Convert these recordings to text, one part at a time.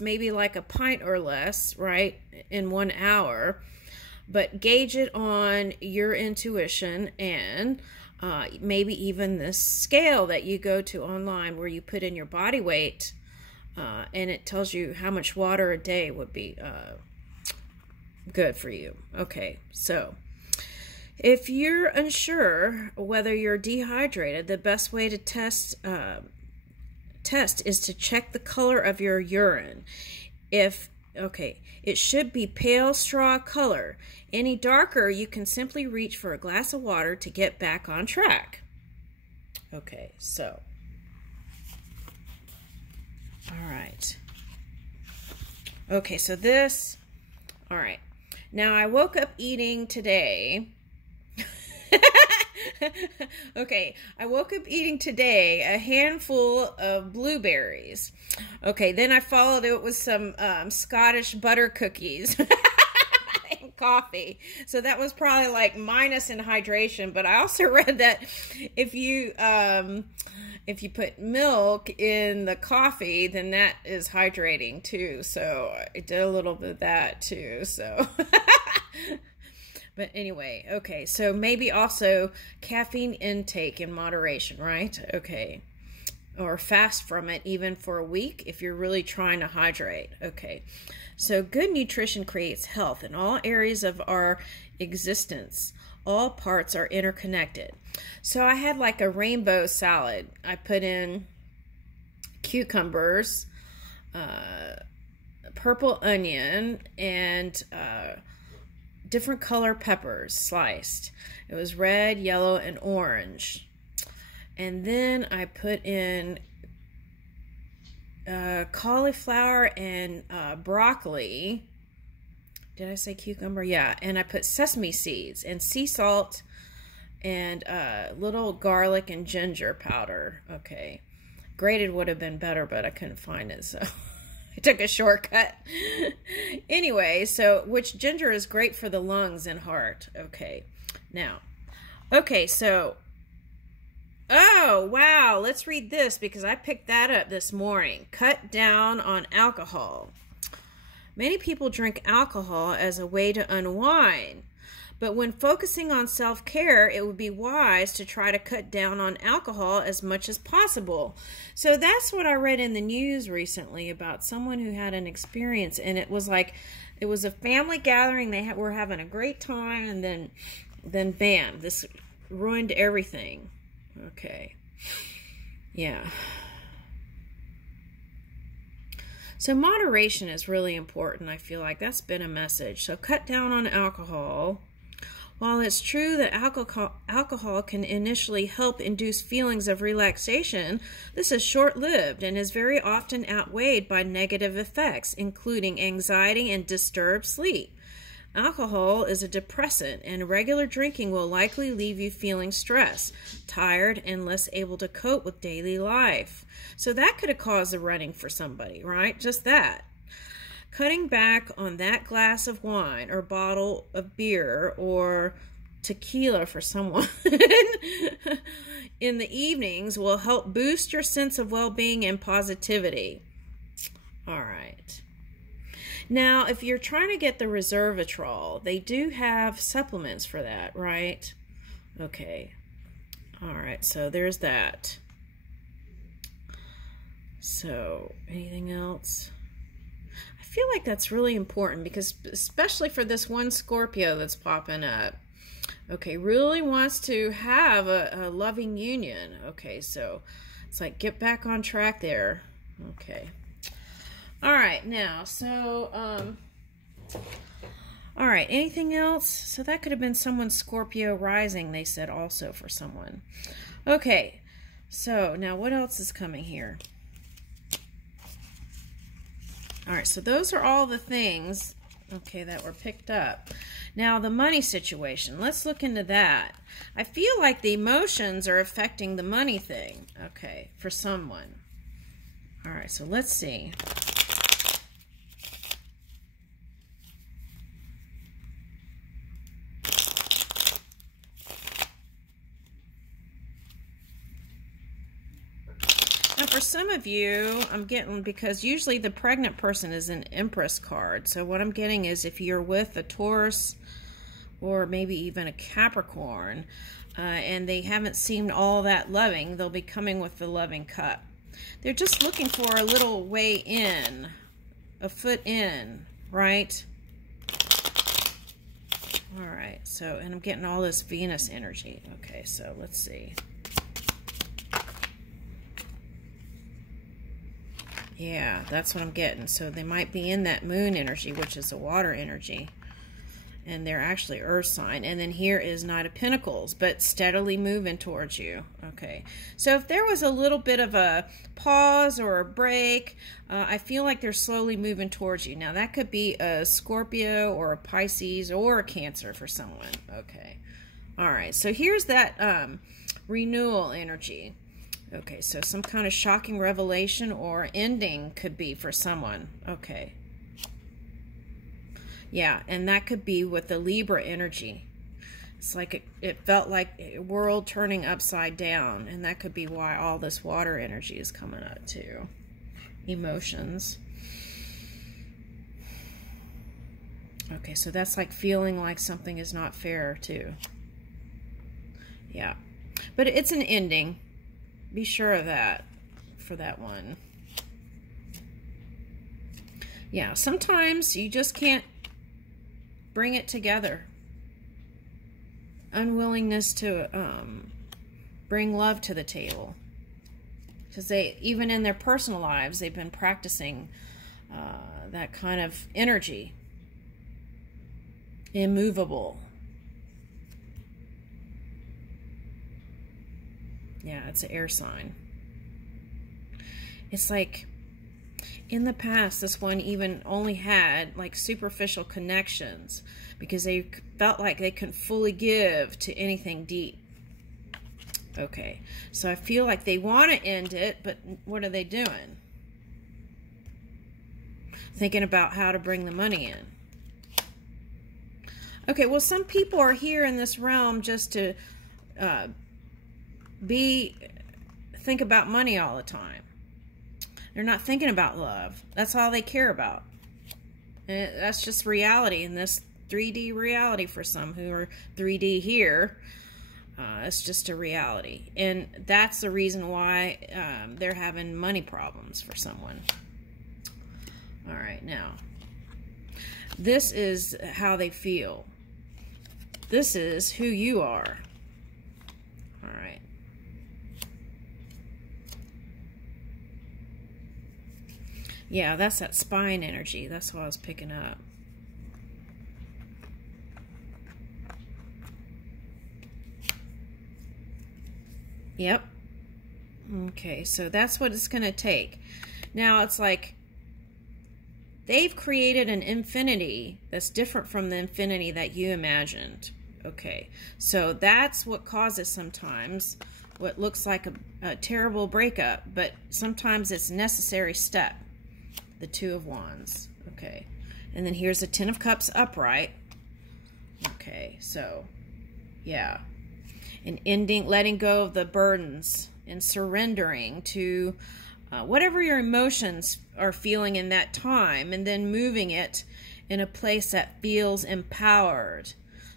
maybe like a pint or less, right, in 1 hour. But gauge it on your intuition and maybe even this scale that you go to online where you put in your body weight and it tells you how much water a day would be good for you. Okay, so if you're unsure whether you're dehydrated, the best way to test is to check the color of your urine. It should be pale straw color. Any darker, you can simply reach for a glass of water to get back on track. Okay, so, all right. Okay, so this, all right. Now, I woke up eating today. Okay, I woke up eating today a handful of blueberries. Okay, then I followed it with some Scottish butter cookies and coffee. So that was probably like minus in hydration. But I also read that if you put milk in the coffee, then that is hydrating too. So I did a little bit of that too. So. But anyway, okay, so maybe also caffeine intake in moderation, right? Okay. Or fast from it even for a week if you're really trying to hydrate. Okay. So good nutrition creates health in all areas of our existence. All parts are interconnected. So I had like a rainbow salad. I put in cucumbers, purple onion, and different color peppers sliced. It was red, yellow, and orange. And then I put in cauliflower and broccoli. Did I say cucumber? Yeah. And I put sesame seeds and sea salt and little garlic and ginger powder. Okay. Grated would have been better, but I couldn't find it, so I took a shortcut. Anyway, so which ginger is great for the lungs and heart. Okay. Now, okay, so oh, wow, let's read this because I picked that up this morning. Cut down on alcohol. Many people drink alcohol as a way to unwind, but when focusing on self-care, it would be wise to try to cut down on alcohol as much as possible. So that's what I read in the news recently about someone who had an experience, and it was like, it was a family gathering. They were having a great time, and then bam, this ruined everything. Okay. Yeah. So moderation is really important. I feel like that's been a message. So cut down on alcohol. While it's true that alcohol can initially help induce feelings of relaxation, this is short-lived and is very often outweighed by negative effects, including anxiety and disturbed sleep. Alcohol is a depressant, and regular drinking will likely leave you feeling stressed, tired, and less able to cope with daily life. So that could have caused a running for somebody, right? Just that. Cutting back on that glass of wine or bottle of beer or tequila for someone in the evenings will help boost your sense of well-being and positivity. All right. Now, if you're trying to get the resveratrol, they do have supplements for that, right? Okay. All right, so there's that. So, anything else? I feel like that's really important because especially for this one Scorpio that's popping up. Okay, really wants to have a loving union. Okay, so it's like get back on track there. Okay. All right, now, so, all right, anything else? So that could have been someone's Scorpio rising, they said also for someone. Okay, so now what else is coming here? All right, so those are all the things, okay, that were picked up. Now, the money situation, let's look into that. I feel like the emotions are affecting the money thing, okay, for someone. All right, so let's see. Now, for some of you, I'm getting, because usually the pregnant person is an Empress card. So what I'm getting is if you're with a Taurus or maybe even a Capricorn, and they haven't seemed all that loving, they'll be coming with the loving cup. They're just looking for a little way in, a foot in, right? All right, so, and I'm getting all this Venus energy. Okay, so let's see. Yeah, that's what I'm getting. So they might be in that moon energy, which is a water energy. And they're actually earth sign. And then here is Knight of Pentacles, but steadily moving towards you. Okay, so if there was a little bit of a pause or a break, I feel like they're slowly moving towards you. Now that could be a Scorpio or a Pisces or a Cancer for someone. Okay, all right, so here's that renewal energy. Okay, so some kind of shocking revelation or ending could be for someone. Okay. Yeah, and that could be with the Libra energy. It's like it felt like a world turning upside down, and that could be why all this water energy is coming up too. Emotions. Okay, so that's like feeling like something is not fair too. Yeah, but it's an ending. Be sure of that for that one. Yeah, sometimes you just can't bring it together. Unwillingness to bring love to the table. Because they, even in their personal lives, they've been practicing that kind of energy. Immovable. Yeah, it's an air sign. It's like, in the past, this one even only had like superficial connections because they felt like they couldn't fully give to anything deep. Okay, so I feel like they want to end it, but what are they doing? Thinking about how to bring the money in. Okay, well, some people are here in this realm just to think about money all the time. They're not thinking about love. That's all they care about. And that's just reality in this 3D reality for some who are 3D here. It's just a reality. And that's the reason why they're having money problems for someone. All right, now, this is how they feel. This is who you are. All right. Yeah, that's that spine energy. That's what I was picking up. Yep. Okay, so that's what it's going to take. Now, it's like they've created an infinity that's different from the infinity that you imagined. Okay, so that's what causes sometimes what looks like a terrible breakup, but sometimes it's a necessary step. The Two of Wands. Okay, and then here's the Ten of Cups upright. Okay, so yeah, and ending, letting go of the burdens and surrendering to whatever your emotions are feeling in that time, and then moving it in a place that feels empowered,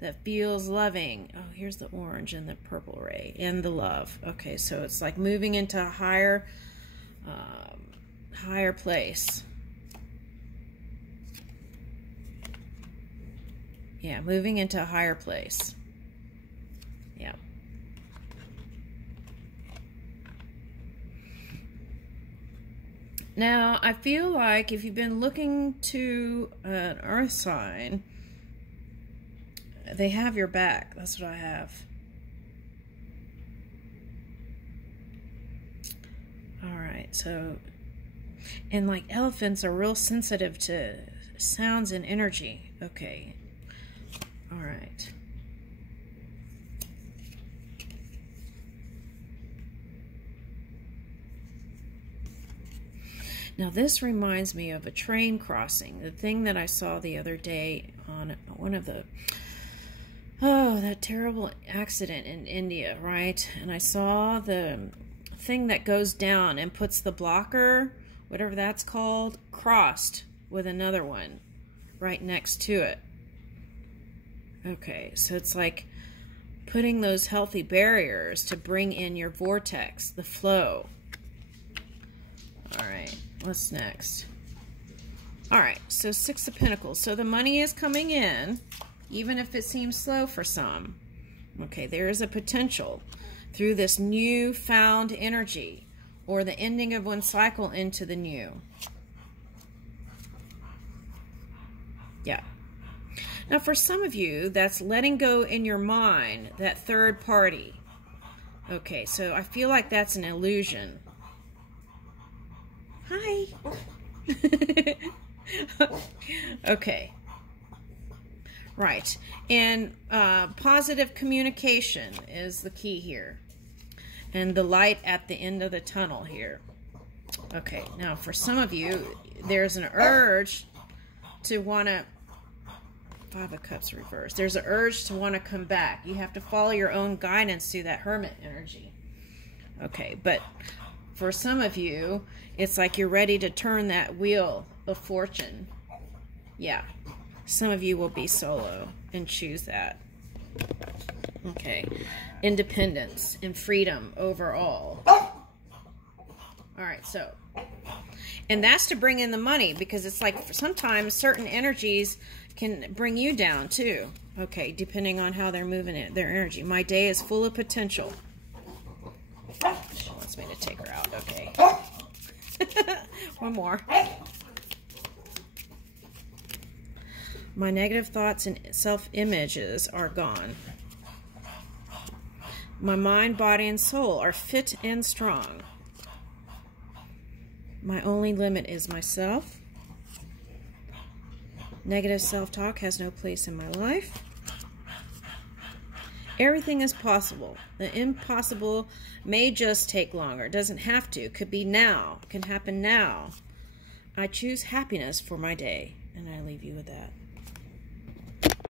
that feels loving. Oh, here's the orange and the purple ray and the love. Okay, so it's like moving into a higher place. Yeah, moving into a higher place. Yeah. Now, I feel like if you've been looking to an earth sign, they have your back. That's what I have. All right, so, and like elephants are real sensitive to sounds and energy. Okay. All right. Now this reminds me of a train crossing, the thing that I saw the other day on one of the, that terrible accident in India, right? And I saw the thing that goes down and puts the blocker, whatever that's called, crossed with another one right next to it. Okay, so it's like putting those healthy barriers to bring in your vortex, the flow. All right, what's next? All right, so Six of Pentacles. So the money is coming in, even if it seems slow for some. Okay, there is a potential through this new found energy or the ending of one cycle into the new. Yeah. Now, for some of you, that's letting go in your mind, that third party. Okay, so I feel like that's an illusion. Hi. Okay. Right. And positive communication is the key here. And the light at the end of the tunnel here. Okay, now for some of you, there's an urge to want to... Five of Cups reversed. There's an urge to want to come back. You have to follow your own guidance through that Hermit energy. Okay, but for some of you, it's like you're ready to turn that wheel of fortune. Yeah, some of you will be solo and choose that. Okay, independence and freedom overall. All right, so, and that's to bring in the money, because it's like sometimes certain energies can bring you down too. Okay, depending on how they're moving it, their energy. My day is full of potential. She wants me to take her out. Okay. One more. My negative thoughts and self-images are gone. My mind, body, and soul are fit and strong. My only limit is myself. Negative self-talk has no place in my life. Everything is possible. The impossible may just take longer. It doesn't have to. It could be now. It can happen now. I choose happiness for my day. And I leave you with that.